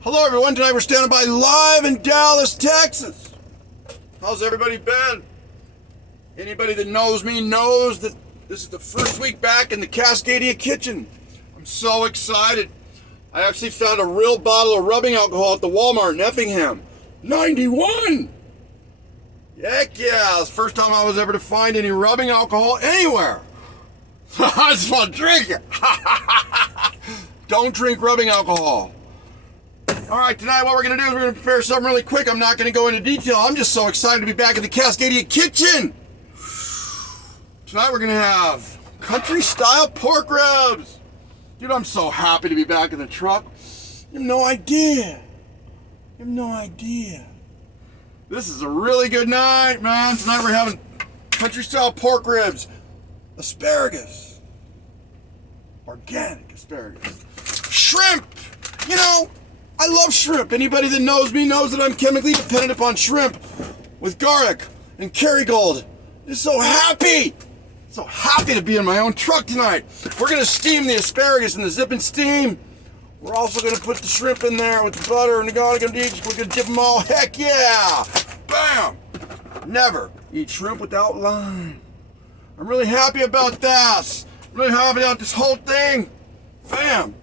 Hello everyone, tonight we're standing by live in Dallas, Texas. How's everybody been? Anybody that knows me knows that this is the first week back in the Cascadia Kitchen. I'm so excited. I actually found a real bottle of rubbing alcohol at the Walmart in Effingham. 91! Heck yeah, it's the first time I was ever to find any rubbing alcohol anywhere. I just want to drink it. Don't drink rubbing alcohol. All right, tonight what we're going to do is we're going to prepare something really quick. I'm not going to go into detail. I'm just so excited to be back in the Cascadia Kitchen. Tonight we're going to have country-style pork ribs. Dude, I'm so happy to be back in the truck. You have no idea. You have no idea. This is a really good night, man. Tonight we're having country-style pork ribs, asparagus, organic asparagus, shrimp. You know, I love shrimp. Anybody that knows me knows that I'm chemically dependent upon shrimp with garlic and Kerrygold. I'm so happy. So happy to be in my own truck tonight. We're going to steam the asparagus in the zip and steam. We're also going to put the shrimp in there with the butter and the garlic and we're going to dip them all. Heck yeah. Bam. Never eat shrimp without lime. I'm really happy about this. I'm really happy about this whole thing. Bam.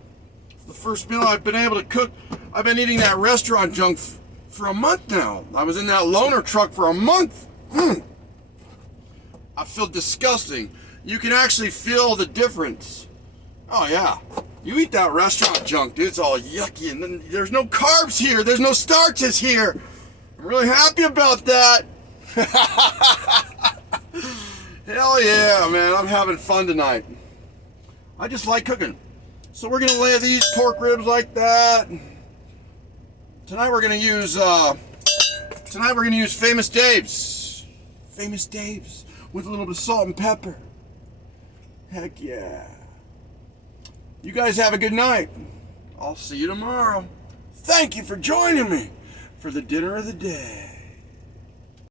The first meal I've been able to cook. I've been eating that restaurant junk for a month now. I was in that loaner truck for a month. I feel disgusting. You can actually feel the difference. Oh yeah. You eat that restaurant junk, dude, it's all yucky, and then there's no carbs here. There's no starches here. I'm really happy about that. Hell yeah, man. I'm having fun tonight. I just like cooking. So we're gonna lay these pork ribs like that. Tonight we're gonna use Famous Dave's. Famous Dave's with a little bit of salt and pepper. Heck yeah. You guys have a good night. I'll see you tomorrow. Thank you for joining me for the dinner of the day.